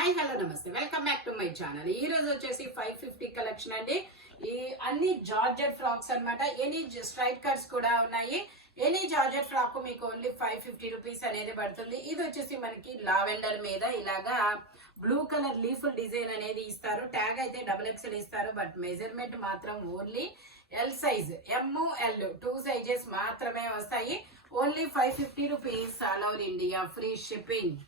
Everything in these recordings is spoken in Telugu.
హాయ్ హలో నమస్తే welcome back to my channel. ఈ రోజు వచ్చేసి 550 కలెక్షన్ అండి. ఈ అన్ని జార్జెట్ ఫ్రాక్స్ అన్నమాట. ఎనీ స్ట్రైట్ కట్స్ కూడా ఉన్నాయి. ఎనీ జార్జెట్ ఫ్రాక్ మీకు ఓన్లీ 550 రూపీస్ అనేది పడుతుంది. ఇది వచ్చేసి మనకి లావెండర్ మీద ఇలాగా బ్లూ కలర్ లీఫ్ డిజైన్ అనేది ఇస్తారు. ట్యాగ్ అయితే XXL ఇస్తారు, బట్ మెజర్మెంట్ మాత్రం only L size, ML 2 sizes మాత్రమే వస్తాయి. Only 550 rupees, all over India free shipping.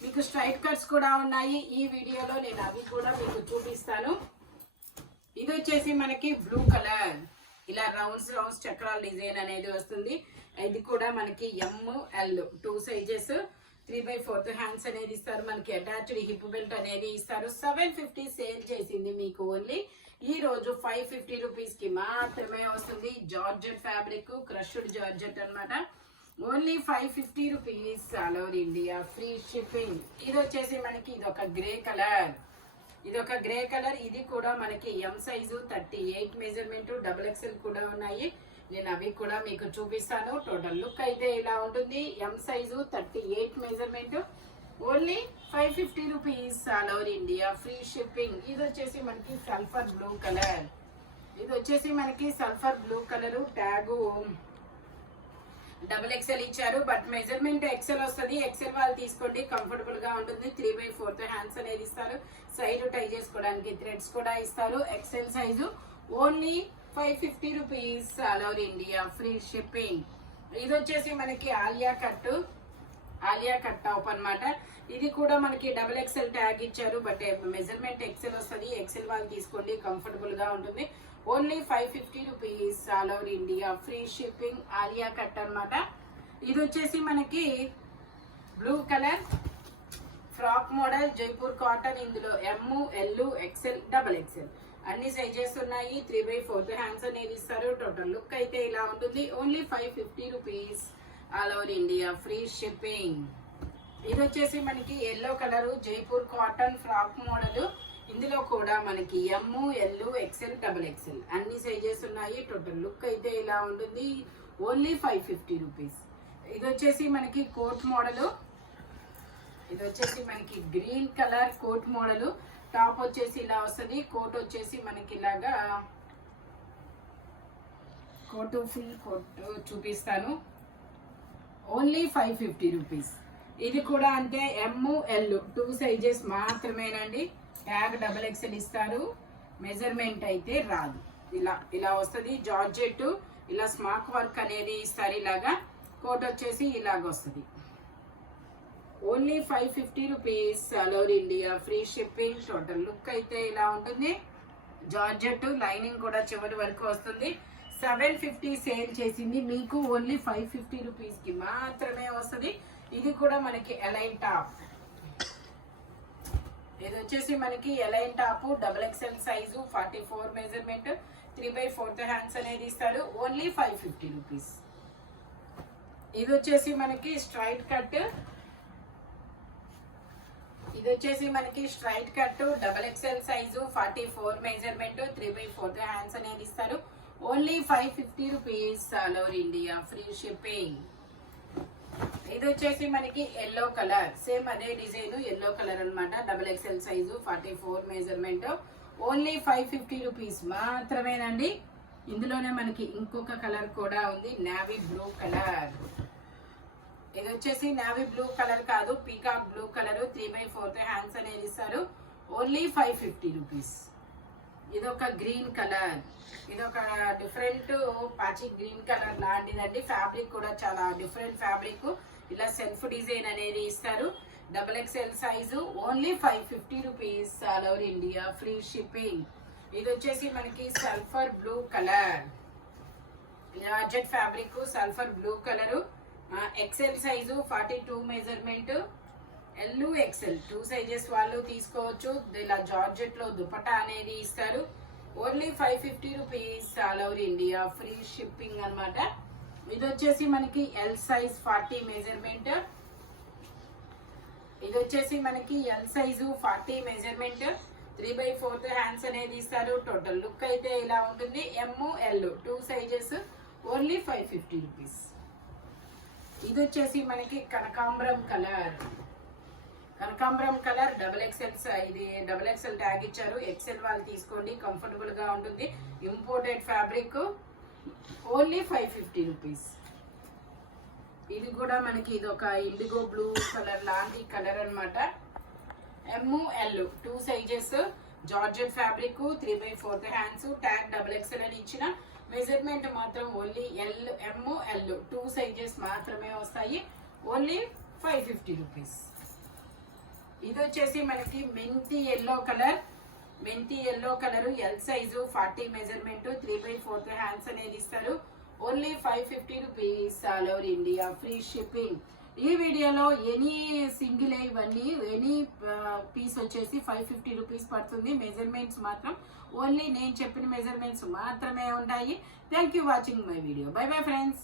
మీకు స్ట్రైట్ కట్స్ కూడా ఉన్నాయి. ఈ వీడియోలో నేను అవి కూడా మీకు చూపిస్తాను. ఇది వచ్చేసి మనకి బ్లూ కలర్, ఇలా రౌండ్స్ చక్రాల డిజైన్ అనేది వస్తుంది. ఇది కూడా మనకి ML 2 సైజెస్, 3/4 హ్యాండ్స్ అనేది ఇస్తారు. మనకి అటాచ్డ్ హిప్ బెల్ట్ అనేది ఇస్తారు. 750 సేల్ చేసింది మీకు ఓన్లీ ఈ రోజు 550 రూపీస్ కి మాత్రమే వస్తుంది. జార్జెట్ ఫ్యాబ్రిక్, క్రష్డ్ జార్జెట్ అన్నమాట. Only 550 rupees, all over India free shipping. ఇది వచ్చేసి మనకి ఇదొక గ్రే కలర్, ఇది కూడా మనకి M సైజు 38 మెజర్మెంట్, XXL కూడా ఉన్నాయి. నేను అవి కూడా మీకు చూపిస్తాను. టోటల్ లుక్ అయితే ఇలా ఉంటుంది. M size 38 measurement, only 550 rupees, all over India free shipping. ఇది వచ్చేసి మనకి sulphur blue colour, tag XXL ఇచ్చారు, బట్ మెజర్మెంట్ XL వస్తుంది. XL వాళ్ళు తీసుకోండి, కంఫర్టబుల్ గా ఉంటుంది. 3/4 హ్యాండ్స్ అనేది ఇస్తారు. సైడ్ టై చేసుకోవడానికి థ్రెడ్స్ కూడా ఇస్తారు. XL size, only 550 rupees, all over India free shipping. ఇది వచ్చేసి మనకి ఆలియా కట్ టాప్ అన్నమాట. ఇది కూడా మనకి XXL ట్యాగ్ ఇచ్చారు, బట్ మెజర్మెంట్ XL వస్తుంది. XL వాళ్ళు తీసుకోండి, కంఫర్టబుల్ గా ఉంటుంది. Only 550 rupees, all over India free shipping. Alia cut అన్నమాట. ఇది వచ్చేసి మనకి blue colour frock model, Jaipur cotton. ఇందులో ML, XL, XXL అన్ని సైజెస్ ఉన్నాయి. 3/4 హ్యాండ్స్ అనేది ఇస్తారు. టోటల్ లుక్ అయితే ఇలా ఉంటుంది. Only 550 rupees, all over India free shipping. ఇది వచ్చేసి మనకి yellow colour, Jaipur cotton frock model. ఇందులో కూడా మనకి ML, XL, XXL అన్ని సైజెస్ ఉన్నాయి. టోటల్ లుక్ అయితే ఇలా ఉంటుంది. Only 550 rupees. ఇది వచ్చేసి మనకి కోట్ మోడల్, ఇది వచ్చేసి మనకి green colour coat model. Top వచ్చేసి ఇలా వస్తుంది. కోట్ వచ్చేసి మనకి ఇలాగా ఫుల్ కోట్ చూపిస్తాను. Only 550 rupees. ఇది కూడా అంతే, ML 2 సైజెస్ మాత్రమేనండి. ట్యాగ్ XXL ఇస్తారు. మెజర్మెంట్ అయితే రాదు. ఇలా వస్తుంది. జార్జెట్ ఇలా స్మాక్ వర్క్ అనేది ఇస్తారు. ఇలాగా కోట్ వచ్చేసి ఇలాగ వస్తుంది. Only 550 rupees, all over India free shipping. Total look అయితే ఇలా ఉంటుంది. జార్జెట్ లైనింగ్ కూడా చివరి వరకు వస్తుంది. 750 సేల్ చేసింది మీకు ఓన్లీ 550 రూపీస్ కి మాత్రమే వస్తుంది. ఇది కూడా మనకి ఎలైన్ టాప్. ఇది వచ్చేసి మనకి A line top, XXL size, 44 measurement, 3/4 hands అనేది ఇస్తారు. Only 550 rupees. ఇది వచ్చేసి మనకి straight cut, XXL size, 44 measurement, 3/4 hands అనేది ఇస్తారు. Only 550 rupees, all over India free shipping. ఇది వచ్చేసి మనకి ఎల్లో కలర్, సేమ్ అదే డిజైన్, ఎల్లో కలర్ అనమాట. XXL size, 44 measurement, only 550 rupees మాత్రమేనండి. ఇందులోనే మనకి ఇంకొక కలర్ కూడా ఉంది, నేవీ బ్లూ కలర్. ఇది వచ్చేసి నేవీ బ్లూ కలర్ కాదు, పీకాక్ బ్లూ కలర్, 3/4 హ్యాండ్స్ అనేది ఇస్తారు. Only 550 rupees. ఇదొక గ్రీన్ కలర్, ఇదొక డిఫరెంట్ పాచి గ్రీన్ కలర్ లాంటిదండి. ఫ్యాబ్రిక్ కూడా చాలా డిఫరెంట్ ఫ్యాబ్రిక్. ఇలా సెల్ఫ్ డిజైన్ అనేది ఇస్తారు. XXL size, only 550 rupees, all over India free shipping. ఇది వచ్చేసి మనకి sulphur blue colour, georgette fabric, sulphur blue colour, XL size, 42 measurement, XL 2 sizes వాళ్ళు తీసుకోవచ్చు. ఇలా జార్జెట్ లో దుపట్టా అనేది ఇస్తారు. Only 550 rupees, all over India free shipping అన్నమాట. ఇది వచ్చేసి మనకి ఎల్ సైజ్, 40 మెజర్మెంట్, ఇది వచ్చేసి మనకి ఎల్ సైజు, 40 మెజర్మెంట్, 3/4 హ్యాండ్స్ అనేది ఇస్తారు. టోటల్ లుక్ అయితే ఇలా ఉంటుంది. ML 2 sizes, only 550 rupees. ఇది వచ్చేసి మనకి కనకాంబరం కలర్, కనకాంబరం కలర్ ఇది డబుల్ ఎక్సెల్ ట్యాగ్ ఇచ్చారు. ఎక్సెల్ వాళ్ళు తీసుకోండి, కంఫర్టబుల్ గా ఉంటుంది. Imported fabric, only 550 rupees. ఇది కూడా మనకి ఇది ఒక ఇండిగో బ్లూ కలర్ లాంటి కలర్ అన్నమాట. ML 2 sizes, georgette fabric, 3/4 hands, tag double XL అని ఇచ్చిన. మెజర్మెంట్ మాత్రం ఓన్లీ ML 2 సైజెస్ మాత్రమే వస్తాయి. Only 550 rupees. ఇది వచ్చేసి మనకి మెంతి yellow colour, L size, 40 measurement, 3/4 hands అనేది ఇస్తారు. Only 550 rupees, all over India, free shipping. ఈ వీడియోలో ఎనీ సింగిల్ ఇవన్నీ ఎనీ పీస్ వచ్చేసి 550 రూపీస్ పడుతుంది. మెజర్మెంట్స్ మాత్రం ఓన్లీ నేను చెప్పిన మెజర్మెంట్స్ మాత్రమే ఉంటాయి. Thank you watching my video. By bye friends.